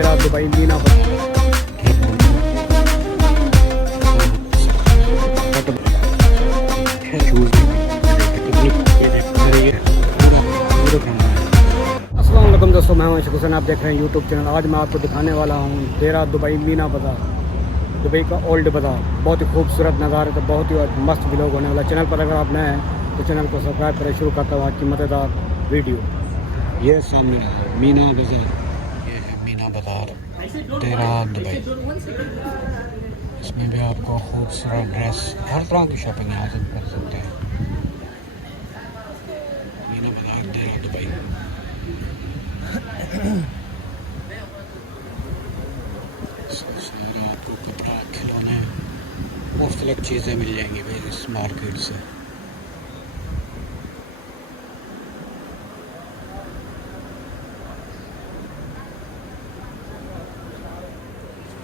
देरा दुबई मीना अस्सलाम वालेकुम दोस्तों, मैं हूं हुसैन। आप देख रहे हैं यूट्यूब चैनल। आज मैं आपको दिखाने वाला हूं देरा दुबई मीना बाज़ार, दुबई का ओल्ड बाज़ार। बहुत ही खूबसूरत नज़ारे, तो बहुत ही मस्त व्लॉग होने वाला। चैनल पर अगर आप नए हैं तो चैनल को सब्सक्राइब करें। शुरू करता हूँ आज की मज़ेदार वीडियो। ये सामने मीना बाज़ार, ये है मीना बाज़ार देरा दुबई। इसमें भी आपको खूबसूरत ड्रेस, हर तरह की शॉपिंग यहाँ से कर सकते हैं। मीना बाज़ार देरा दुबई। सारा आपको कपड़ा, खिलौने, मुख्तलिफ चीज़ें मिल जाएंगी भाई इस मार्केट से।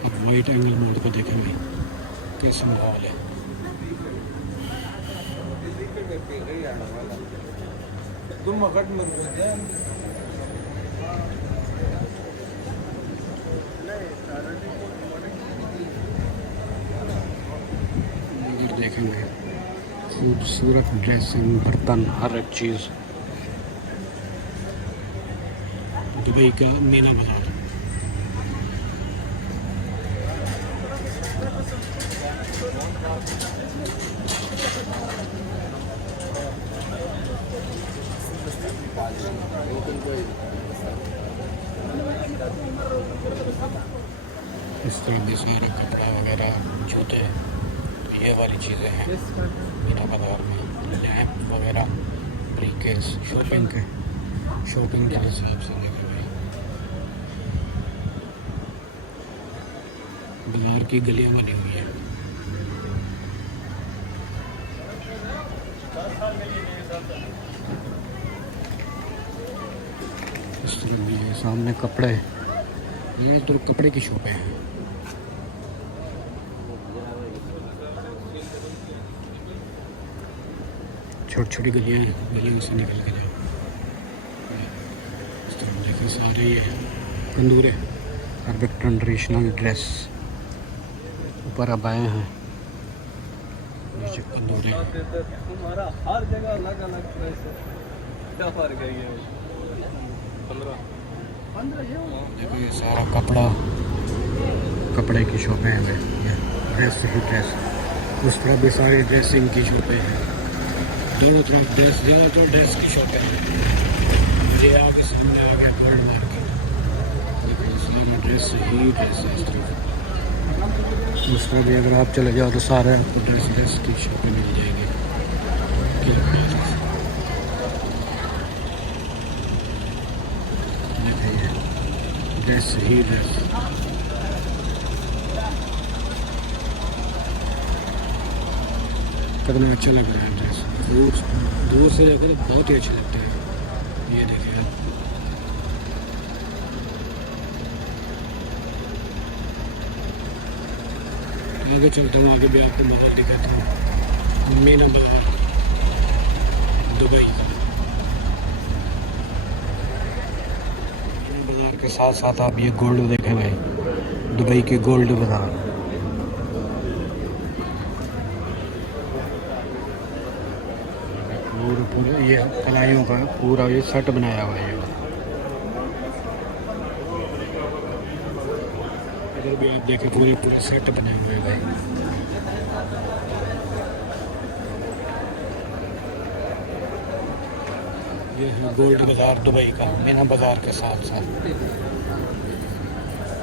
अब वाइट एंगल मोड को देखें भाई कैसा माहौल है। इधर देखेंगे खूबसूरत ड्रेसिंग, बर्तन, हर एक चीज़। दुबई का मीना बाज़ार। इस तरह भी सारा कपड़ा वगैरह, जूते, ये वाली चीज़ें हैं मीना बाज़ार में। लैंप वगैरह, ब्रीकेस, शॉपिंग के हिसाब से देखें भाई। बाज़ार की गलियाँ बनी हुई हैं। इस तरह भी है सामने कपड़े, ये तो कपड़े की शॉपें हैं। छोटी छोटी गलियों से निकल के जाओ। इस तरह देखिए सारे ये कंदूरे, अरबिक ट्रेडिशनल ड्रेस। ऊपर अबाएँ हैं, नीचे कंदूरे। हर जगह अलग अलग प्राइस है। क्या फर्क है ये? 15 देखो ये सारा कपड़े की शॉपें हैं भाई। ये ड्रेस ही ड्रेस। उस तरह भी सारी ड्रेसिंग की शॉपें हैं। दोनों तरफ ड्रेस, ज़्यादातर ड्रेस की शॉपें हैं। ये आगे सामने आ गया गोल्ड मार्केट। देखो सारा ड्रेस ही ड्रेस है इस तरफ। उस तरह भी अगर आप चले जाओ तो सारे आपको ड्रेस की शॉपें मिल जाएंगी। देखिए ड्रेस ही ड्रेस। कितना अच्छा लग रहा है ड्रेस। दूर से देखो तो बहुत ही अच्छे लगते हैं। ये देखिए आप, आगे चलता हूँ, आगे भी आपको माहौल दिखाता हूँ। मीना बाज़ार दुबई। मीना बाज़ार के साथ साथ आप ये गोल्ड देखें भाई, दुबई के गोल्ड बाज़ार। पूरा ये कलाइयों का पूरा ये सेट बनाया हुआ है। इधर भी आप देखें पूरे सेट बने हुए हैं भाई। ये है गोल्ड बाज़ार दुबई का, मीना बाज़ार के साथ साथ।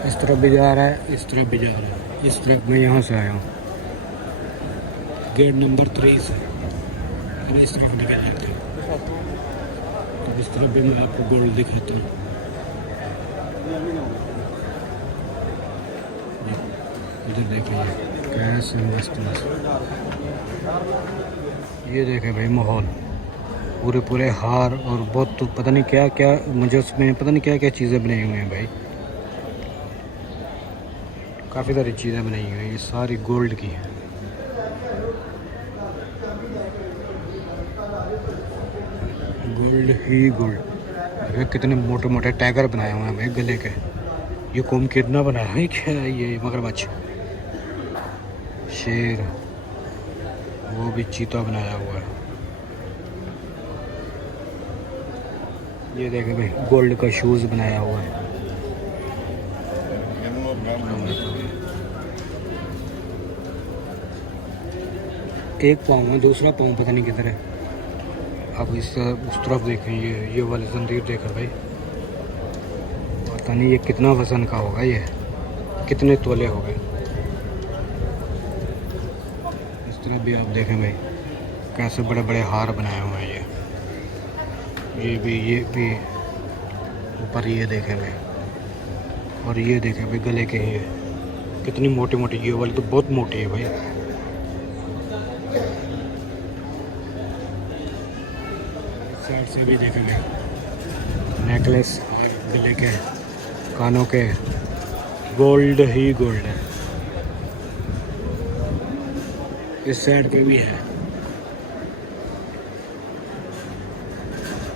इस तरफ भी जा रहा है, इस तरफ भी जा रहा है। इस तरफ मैं यहाँ से आया हूँ गेट नंबर 3 से। अब इस तरफ निकल जाते हैं तो इस तरफ भी मैं आपको गोल्ड दिखाता हूँ। इधर देखिए कैसे मस्त ये देखें भाई माहौल। पूरे हार और बहुत तो पता नहीं क्या क्या, मुझे उसमें पता नहीं क्या क्या चीज़ें बनाई हुई हैं भाई। काफ़ी सारी चीज़ें बनाई हुई हैं, ये सारी गोल्ड की हैं। गोल्ड ही गोल्ड। कितने मोटे मोटे टैगर बनाए हुए हैं भाई गले के। ये कुंभ कितना बनाया है क्या? ये मगरमच्छ, शेर, वो भी चीता बनाया हुआ है। ये देखें भाई, गोल्ड का शूज़ बनाया हुआ है। एक पाँव है, दूसरा पाँव पता नहीं किधर है। अब उस तरफ देखें, ये वाले जंजीर देखें भाई, पता नहीं ये कितना वजन का होगा, ये कितने तोले हो गए। इस तरफ भी आप देखें भाई, कैसे बड़े बड़े हार बनाए हुए हैं। ये भी ऊपर ये देखें भाई, और ये देखें भाई गले के ही है, कितनी मोटी मोटी। ये वाली तो बहुत मोटी है भाई। साइड से भी देखें भाई, नेकलेस, गले के, कानों के, गोल्ड ही गोल्ड है। इस साइड पे भी है,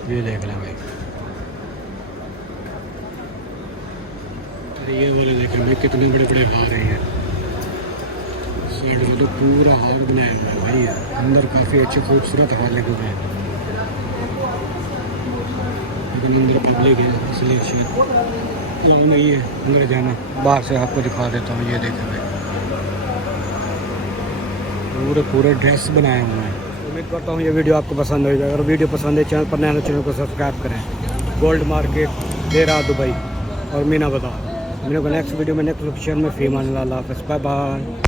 ये देख लें भाई। ये वाले देखें भाई, कितने बड़े बड़े हार हैं। साइड में तो पूरा हार बनाया हुआ है भाई, अंदर काफ़ी अच्छे खूबसूरत हार लगे हुए हैं, लेकिन अंदर पब्लिक है इसलिए शायद वो नहीं है अंदर जाना। बाहर से आपको दिखा देता हूँ। ये देखें भाई, पूरे ड्रेस बनाए हुए हैं। उम्मीद करता हूँ ये वीडियो आपको पसंद होगी। अगर वीडियो पसंद है, चैनल पर नया चैनल को सब्सक्राइब करें। गोल्ड मार्केट, देरा, दुबई और मीना बाजार। मेरे को नेक्स्ट वीडियो में नेक्स्ट लोकेशन में फी मान ला। Bye bye.